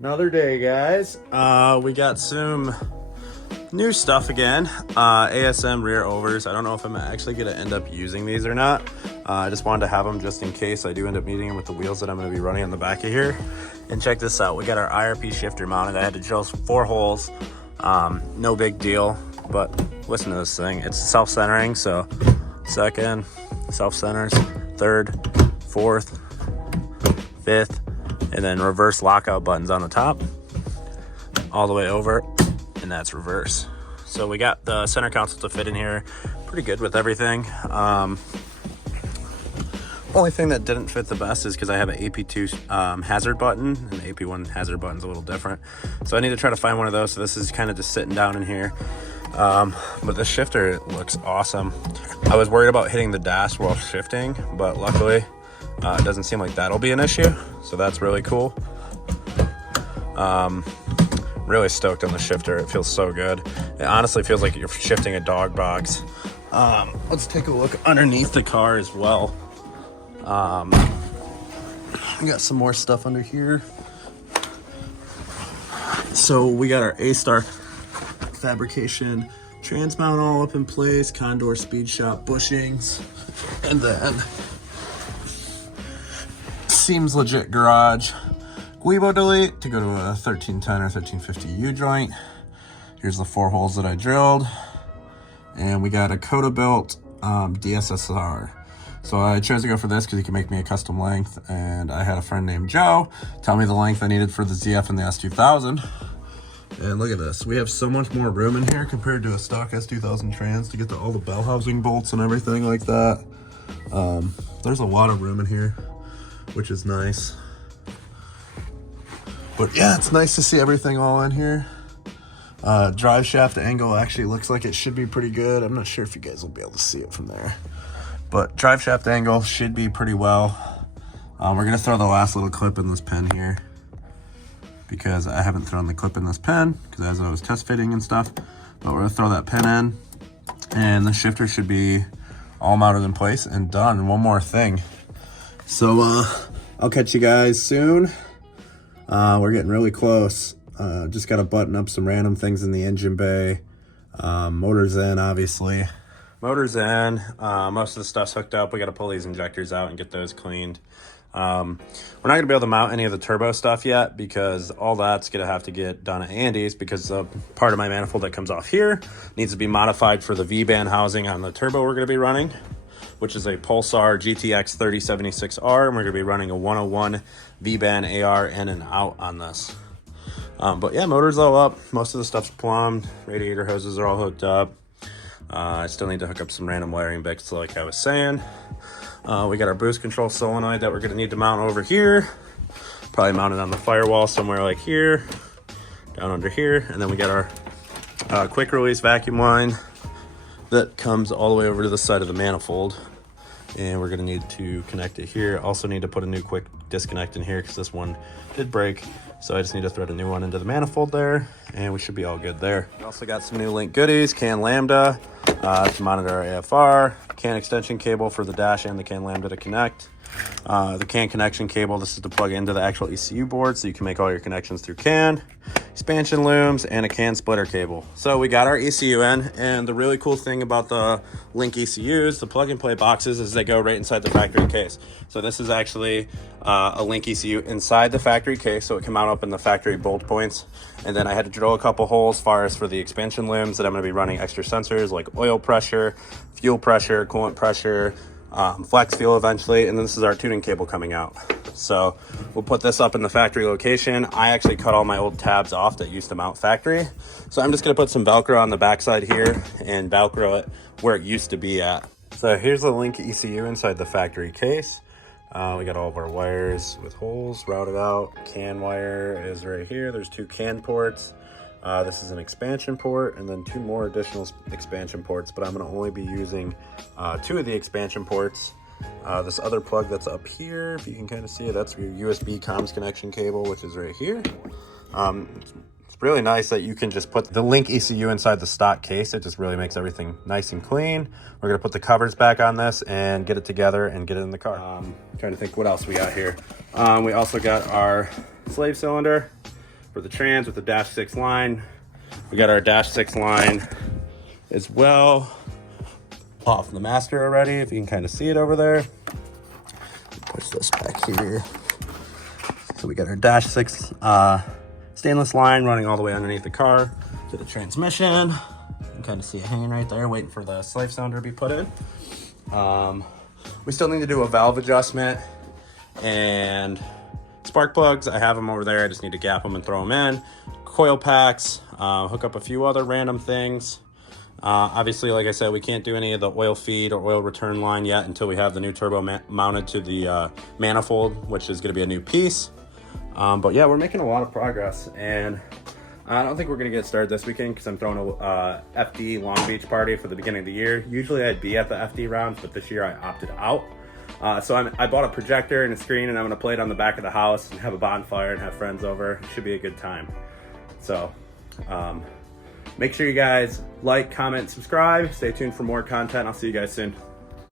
Another day, guys. We got some new stuff again. ASM rear overs. I don't know if I'm actually going to end up using these or not. I just wanted to have them just in case I do end up needing them with the wheels that I'm going to be running on the back of here. And check this out. We got our IRP shifter mounted. I had to drill 4 holes. No big deal, but listen to this thing. It's self-centering, so second, self-centers, third, fourth, fifth, and then reverse lockout buttons on the top all the way over, and that's reverse. So we got the center console to fit in here pretty good with everything. Only thing that didn't fit the best is because I have an AP2 hazard button, and the AP1 hazard button's a little different, so I need to try to find one of those. So this is kind of just sitting down in here, but the shifter looks awesome. I was worried about hitting the dash while shifting, but luckily it doesn't seem like that'll be an issue, so that's really cool. Really stoked on the shifter. It feels so good. It honestly feels like you're shifting a dog box. Let's take a look underneath the car as well. We got some more stuff under here. So we got our A-Star fabrication trans mount all up in place, Condor Speed Shop bushings, and then Seems Legit Garage Guibo delete to go to a 1310 or 1350 U-joint. Here's the 4 holes that I drilled. And we got a Coda built DSSR. So I chose to go for this because you can make me a custom length. And I had a friend named Joe tell me the length I needed for the ZF and the S2000. And look at this. We have so much more room in here compared to a stock S2000 trans to get to all the bell housing bolts and everything like that. There's a lot of room in here, which is nice. But yeah, it's nice to see everything all in here. Drive shaft angle actually looks like it should be pretty good. I'm not sure if you guys will be able to see it from there, but drive shaft angle should be pretty well. We're gonna throw the last little clip in this pen here because I haven't thrown the clip in this pen because as I was test fitting and stuff, but we're gonna throw that pin in and the shifter should be all mounted in place and done. And one more thing. So I'll catch you guys soon. We're getting really close. Just got to button up some random things in the engine bay. Motor's in, obviously. Motor's in. Most of the stuff's hooked up. We got to pull these injectors out and get those cleaned. We're not going to be able to mount any of the turbo stuff yet because all that's going to have to get done at Andy's because the part of my manifold that comes off here needs to be modified for the V-band housing on the turbo we're going to be running, which is a Pulsar GTX 3076R, and we're going to be running a 101 V-band AR in and out on this. But yeah, motor's all up. Most of the stuff's plumbed. Radiator hoses are all hooked up. I still need to hook up some random wiring bits like I was saying. We got our boost control solenoid that we're going to need to mount over here. Probably mounted on the firewall somewhere like here, down under here. And then we got our quick release vacuum line that comes all the way over to the side of the manifold, and we're going to need to connect it here. Also need to put a new quick disconnect in here because this one did break, so I just need to thread a new one into the manifold there, and we should be all good there. We also got some new Link goodies: CAN Lambda to monitor our AFR, CAN extension cable for the dash and the CAN Lambda to connect, the CAN connection cable. This is to plug into the actual ECU board so you can make all your connections through CAN, expansion looms, and a CAN splitter cable. So we got our ECU in, and the really cool thing about the Link ECUs, the plug and play boxes, is they go right inside the factory case. So this is actually a Link ECU inside the factory case, so it can mount up in the factory bolt points. And then I had to drill a couple holes as far as for the expansion looms that I'm going to be running extra sensors like oil pressure, fuel pressure, coolant pressure, flex fuel eventually, and then this is our tuning cable coming out. So we'll put this up in the factory location. I actually cut all my old tabs off that used to mount factory, so I'm just going to put some Velcro on the backside here and Velcro it where it used to be at. So here's the Link ECU inside the factory case. We got all of our wires with holes routed out. CAN wire is right here. There's 2 CAN ports. This is an expansion port and then 2 more additional expansion ports, but I'm going to only be using 2 of the expansion ports. This other plug that's up here, if you can kind of see it, that's your USB comms connection cable, which is right here. It's really nice that you can just put the Link ECU inside the stock case. It just really makes everything nice and clean. We're going to put the covers back on this and get it together and get it in the car. Trying to think what else we got here. We also got our slave cylinder. for the trans with the dash 6 line. We got our dash 6 line as well off the master already, if you can kind of see it over there. Push this back here. So we got our dash 6 stainless line running all the way underneath the car to the transmission. You can kind of see it hanging right there, waiting for the slave sounder to be put in. We still need to do a valve adjustment and spark plugs. I have them over there. I just need to gap them and throw them in. Coil packs, hook up a few other random things. Obviously, like I said, we can't do any of the oil feed or oil return line yet until we have the new turbo mounted to the manifold, which is going to be a new piece. But yeah, we're making a lot of progress, and I don't think we're going to get started this weekend because I'm throwing a FD Long Beach party for the beginning of the year. Usually I'd be at the FD rounds, but this year I opted out. So I bought a projector and a screen, and I'm going to play it on the back of the house and have a bonfire and have friends over. It should be a good time. So make sure you guys like, comment, subscribe. Stay tuned for more content. I'll see you guys soon.